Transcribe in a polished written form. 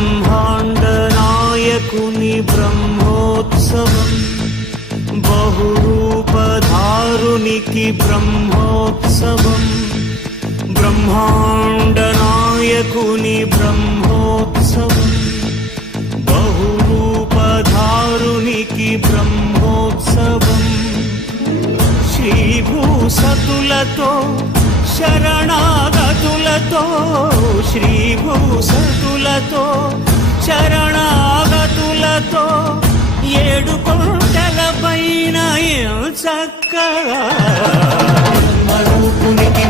బ్రహ్మాండ నాయకుని బ్రహ్మోత్సవం, బహురూపధారునికి బ్రహ్మోత్సవం, బ్రహ్మాండ నాయకుని బ్రహ్మోత్సవం, బహురూపధారునికి బ్రహ్మోత్సవం. శ్రీభూసతులతో శరణాగతులతో, శ్రీభూసతులతో శరణాగతులతో, ఏడు కొండల పైన చక్కగా బ్రహ్మరూపునికి